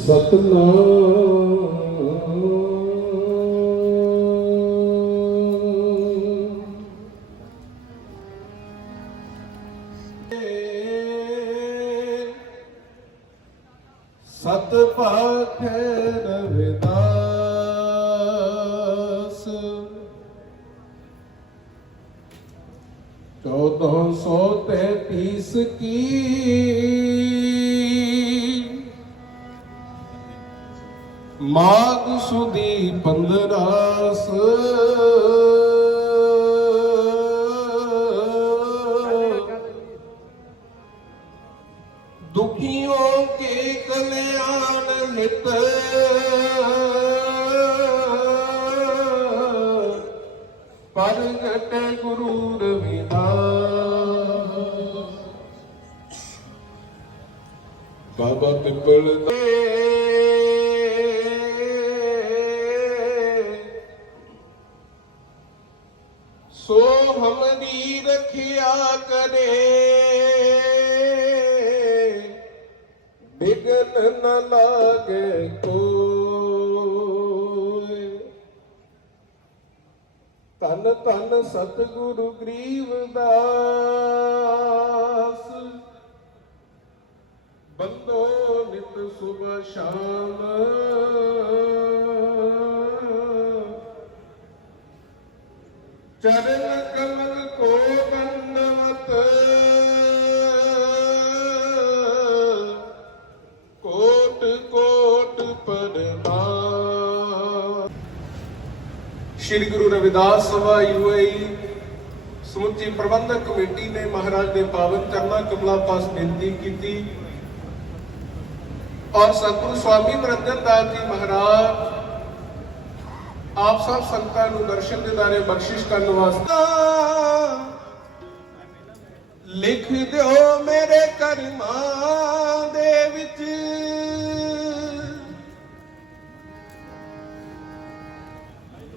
ਸਤਨਾਮ। ਸਤ ਪਾਖੈ ਰਵਿਦਾਸ। ਚੌਦਾਂ ਸੌ ਤੈਤੀਸ ਕੀ ਮਾਗ ਸੁਦੀ ਪੰਦਰਾਸ। ਦੁਖੀਆਂ ਕੇ ਕਲਿਆਣ ਹਿਤ ਪਰਗਟ ਗੁਰੂ ਰਵਿਦਾਸ। ਬਾਬਾ ਪਿੱਪਲ ਦੇ ਬਿਗਨ ਨ ਲਾਗੇ ਕੋਏ ਤਨ ਤਨ ਸਤਿਗੁਰੂ ਗਰੀਵਦਾਸ ਬੰਦੋ ਨਿਤ ਸੁਬਹ ਸ਼ਾਮ ਚਰਨ ਕਮਲ ਕੋ ਬੰਦਵਤ ਸ਼੍ਰੀ ਗੁਰੂ ਰਵਿਦਾਸ ਸਭਾ ਯੂਏਈ ਸਮੁੱਚੀ ਪ੍ਰਬੰਧਕ ਕਮੇਟੀ ਨੇ ਮਹਾਰਾਜ ਦੇ ਪਾਵਨ ਚਰਨਾਂ ਕਮਲਾਂ ਪਾਸ ਬੇਨਤੀ ਕੀਤੀ। ਔਰ ਸਤਿਗੁਰੂ ਸਵਾਮੀ ਨਰਿੰਦਰ ਦਾਸ ਜੀ ਮਹਾਰਾਜ ਆਪ ਸਭ ਸੰਗਤਾਂ ਨੂੰ ਦਰਸ਼ਨ ਦਿਦਾਰੇ ਬਖਸ਼ਿਸ਼ ਕਰਨ ਵਾਸਤੇ ਲਿਖ ਦਿਓ ਮੇਰੇ ਕਰਮਾਂ ਦੇ ਵਿੱਚ।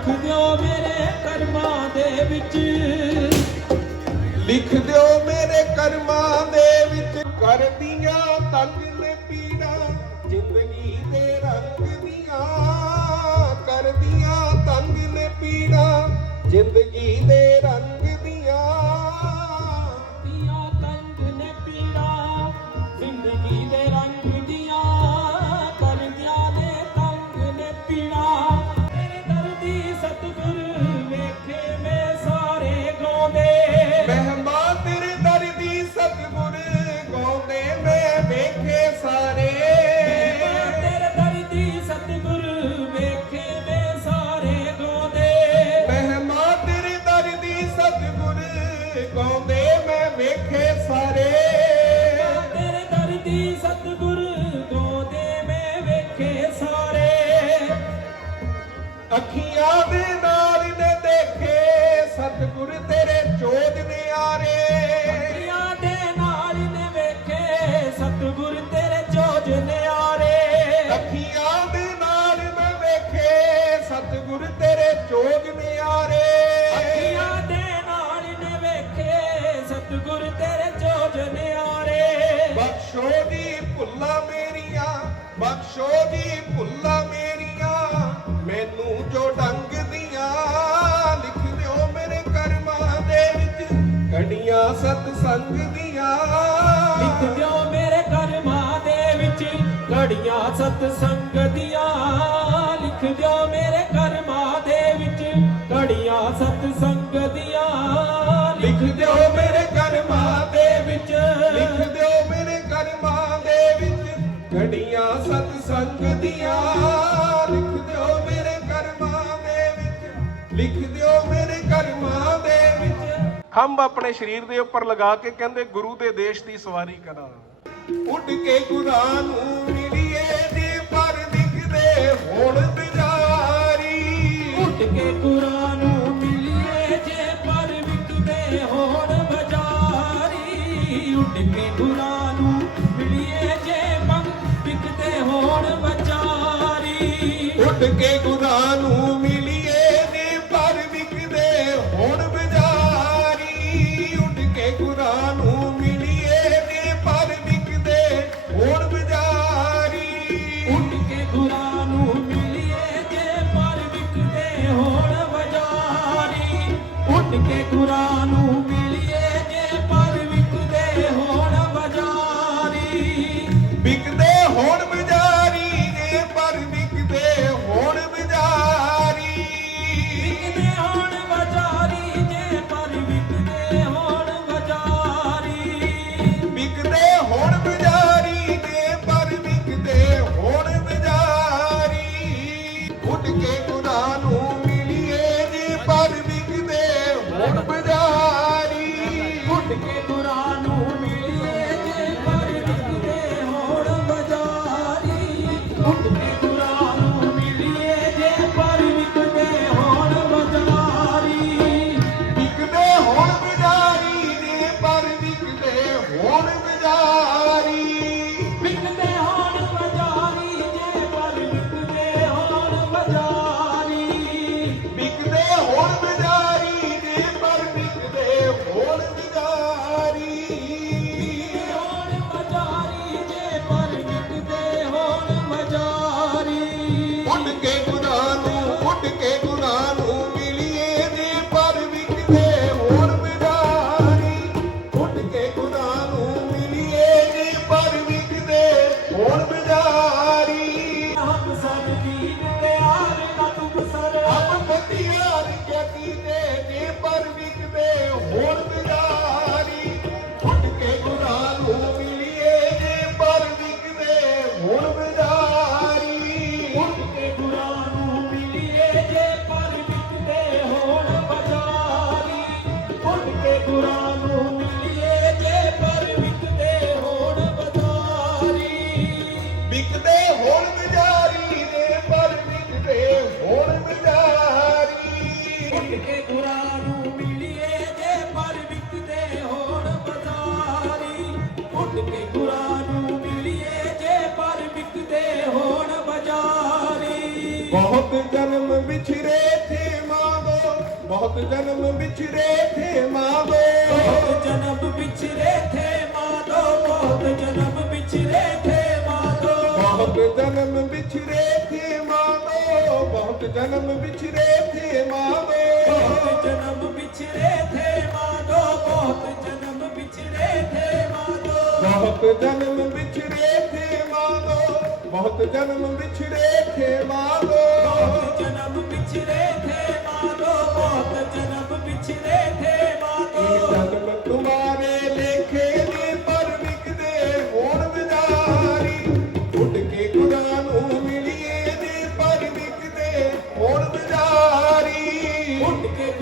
ਲਿਖ ਦਿਓ ਮੇਰੇ ਕਰਮਾਂ ਦੇ ਵਿੱਚ। ਲਿਖ ਦਿਓ ਮੇਰੇ ਕਰਮਾਂ ਦੇ ਵਿੱਚ। ਕਰਦੀਆਂ ਤੰਗ ਨੇ ਪੀੜਾ, ਜ਼ਿੰਦਗੀ ਦੇ ਰੰਗ ਦੀਆਂ। ਕਰਦੀਆਂ ਤੰਗ ਨੇ ਪੀੜਾ, ਜ਼ਿੰਦਗੀ ਦੇ ਤੇਰੇ ਚੋਜ ਨਿਆਰੇ ਅੱਖੀਆਂ ਦੇ ਨਾਲ ਨੇ ਵੇਖੇ ਸਤਿਗੁਰ ਤੇਰੇ ਚੋਜ ਨਿਆਰੇ। ਬਖਸ਼ੋ ਦੀ ਭੁੱਲਾਂ ਮੇਰੀਆਂ ਬਖਸ਼ੋ ਦੀ ਭੁੱਲਾਂ ਮੇਰੀਆਂ ਮੈਨੂੰ ਜੋ ਡੰਗ ਦੀਆਂ ਲਿਖ ਦਿਓ ਮੇਰੇ ਕਰਮਾਂ ਦੇ ਵਿੱਚ। ਕੜੀਆਂ ਸਤ ਸੰਗ ਦੀਆਂ। ਲਿਖ ਦਿਓ ਮੇਰੇ ਕਰਮਾਂ ਦੇ ਵਿੱਚ ਘੜੀਆਂ ਸਤ ਸੰਗ ਦੀਆਂ। ਖੰਭ ਆਪਣੇ ਸਰੀਰ ਦੇ ਉੱਪਰ ਲਗਾ ਕੇ ਕਹਿੰਦੇ ਗੁਰੂ ਦੇ ਦੇਸ਼ ਦੀ ਸਵਾਰੀ ਕਰਾਂ। ਉੱਡ ਕੇ ਗੁਰਾਂ ਨੂੰ ਮਿਲੀਏ ਦੀ ਪਰ ਦਿਖਦੇ ਹੁਣ ਬਿਜਾਰੀ ਉੱਡ ਕੇ ਗੁਰਾਂ ਨੂੰ ਮਿਲੀਏ ਜੇ ਪਰ ਵਿਕਦੇ ਹੋਣ ਬਜਾਰੀ ਉੱਡ ਕੇ ਗੁਰਾਂ ਨੂੰ ਮਿਲੀਏ ਜੇ ਮੰਗ ਵਿਕਦੇ ਹੋਣ ਬਜਾਰੀ ਉੱਡ ਕੇ ਗੁਰਾਂ ਨੂੰ ਵਿਕਦੇ ਹੁਣ ਬਜ਼ਾਰੀ ਨੇ ਪਰ ਵਿਕਦੇ ਹੁਣ ਬਜ਼ਾਰੀ। ਵਿਕਦੇ ਹੋਣ ਬਜ਼ਾਰੀ ਜੇ ਪਰ ਵਿਕਦੇ ਹੋਣ ਬਜ਼ਾਰੀ। ਵਿਕਦੇ ਹੁਣ ਬਜ਼ਾਰੀ ਨੇ ਪਰ ਵਿਕਦੇ ਹੁਣ ਬਜ਼ਾਰੀ। ਉੱਡ ਕੇ ਗੁਰਾਂ ਨੂੰ ਮਿਲੀਏ ਨੇ ਪਰ ਵਿਕਦੇ ਹੁਣ ਬਹੁਤ ਜਨਮ ਵਿਛਰੇ ਥੇ ਮਾਵੋ ਬਹੁਤ ਜਨਮ ਵਿਛਰੇ ਥੇ ਮਾਵੋ। ਬਹੁਤ ਜਨਮ ਵਿਛਰੇ ਥੇ ਮਾਧੋ ਬਹੁਤ ਜਨਮ ਵਿਛਰੇ ਥੇ ਮਾਧੋ ਬਹੁਤ ਜਨਮ ਵਿਛਰੇ ਥੇ ਮਾਵੋ ਬਹੁਤ ਜਨਮ ਵਿਛਰੇ ਥੇ ਮਾਵੋ। ਬਹੁਤ ਜਨਮ ਵਿਛਰੇ ਥੇ ਮਾਧੋ ਬਹੁਤ ਜਨਮ ਵਿਛਰੇ ਥੇ ਮਾਧੋ ਬਹੁਤ ਜਨਮ ਬਹੁਤ ਜਨਮ ਵਿਛਰੇ ਥੇ ਮਾਵੋ ਬਹੁਤ ਜਨਮ ਵਿਛਰੇ ਥੇ ਮਾਧੋ ਬਹੁਤ ਜਨਮ ਵਿਛਰੇ ਥੇ ਮਾਧੋ ਜਨਮ ਤੁਮਾਰੇ ਲੇਖੇ ਨੇ ਪਰ ਵਿਕਦੇ ਹੋਣ ਬਜ਼ਾਰੀ ਉੱਡ ਕੇ ਗੁਰਾਂ ਨੂੰ ਮਿਲੀਏ ਨੇ ਪਰ ਵਿਕਦੇ ਹੋਣ ਬਜ਼ਾਰੀ ਉੱਡ ਕੇ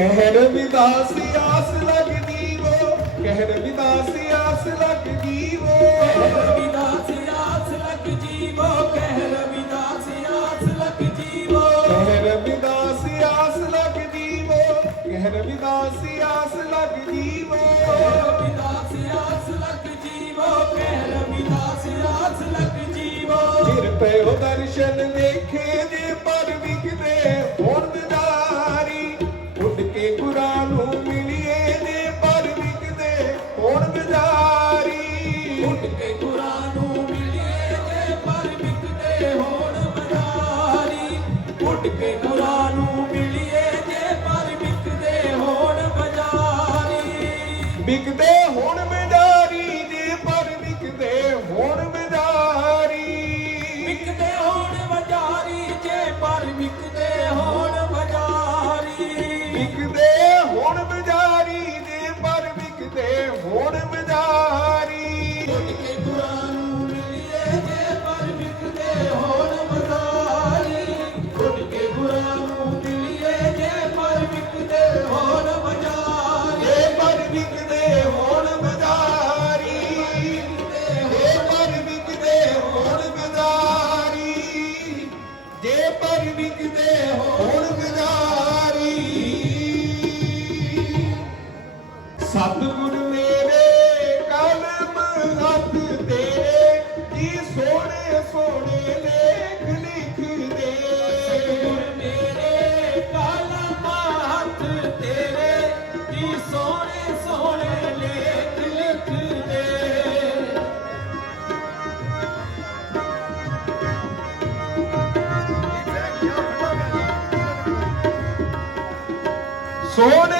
ਕਹਿਰ ਵਿਦਾਸ ਆਸ ਲੱਗਦੀ ਵੋ ਕਹਿਰ ਵਿਦਾਸ ਆਸ ਲੱਗਦੀ ਵੋ ਕਹਿਰ ਵਿਦਾਸ ਆਸ ਲਗ ਜੀਵੋ ਕਹਿਰ ਵਿਦਾਸ ਆਸ ਲਗ ਜੀਵੋ ਕਹਿਰ ਵਿਦਾਸ ਆਸ ਲੱਗਦੀ ਵੋ ਕਹਿਰ ਵਿਦਾਸ ਆਸ ਲੱਗਦੀ ਵੋ ਕਹਿਰ ਵਿਦਾਸ ਆਸ ਲਗ ਜੀਵੋ ਕਹਿਰ ਵਿਦਾਸ ਆਸ ਲਗ ਜੀਵੋ ਫਿਰ ਪਇਓ ਦਰਸ਼ਨ ਦੇਖੇ ਜੇ ਵਿਕਦੇ ਬਜ਼ਾਰੀ ਜੇ Morning.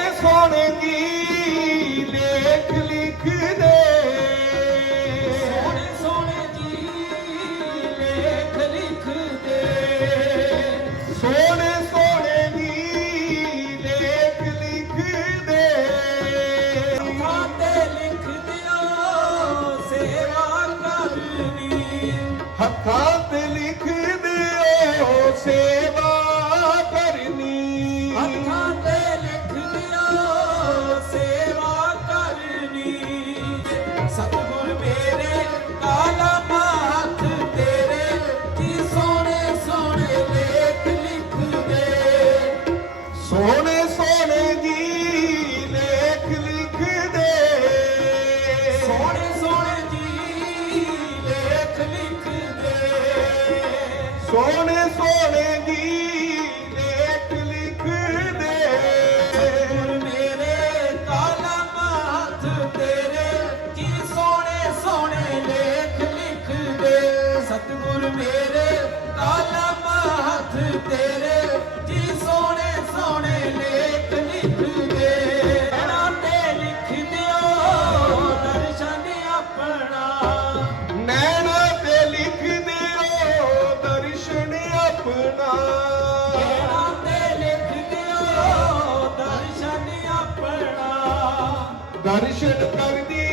ਦਰਸ਼ਨ ਕਰਦੀ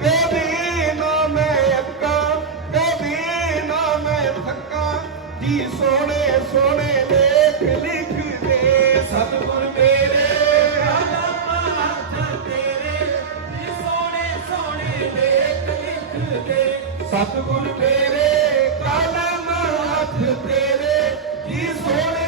ਕਦੇ ਨਾ ਮੈਂ ਅੱਕਾ ਕਦੇ ਨਾ ਮੈਂ ਥੱਕਾ। ਜੀ ਸੋਹਣੇ ਸੋਹਣੇ ਲੇਖ ਲਿਖਦੇ ਸਤਿਗੁਰ ਮੇਰੇ ਤੇਰੇ ਜੀ ਸੋਹਣੇ ਸੋਹਣੇ ਲੇਖ ਲਿਖਦੇ ਸਤਿਗੁਰ ਮੇਰੇ ਕਦਮ ਹੱਥ story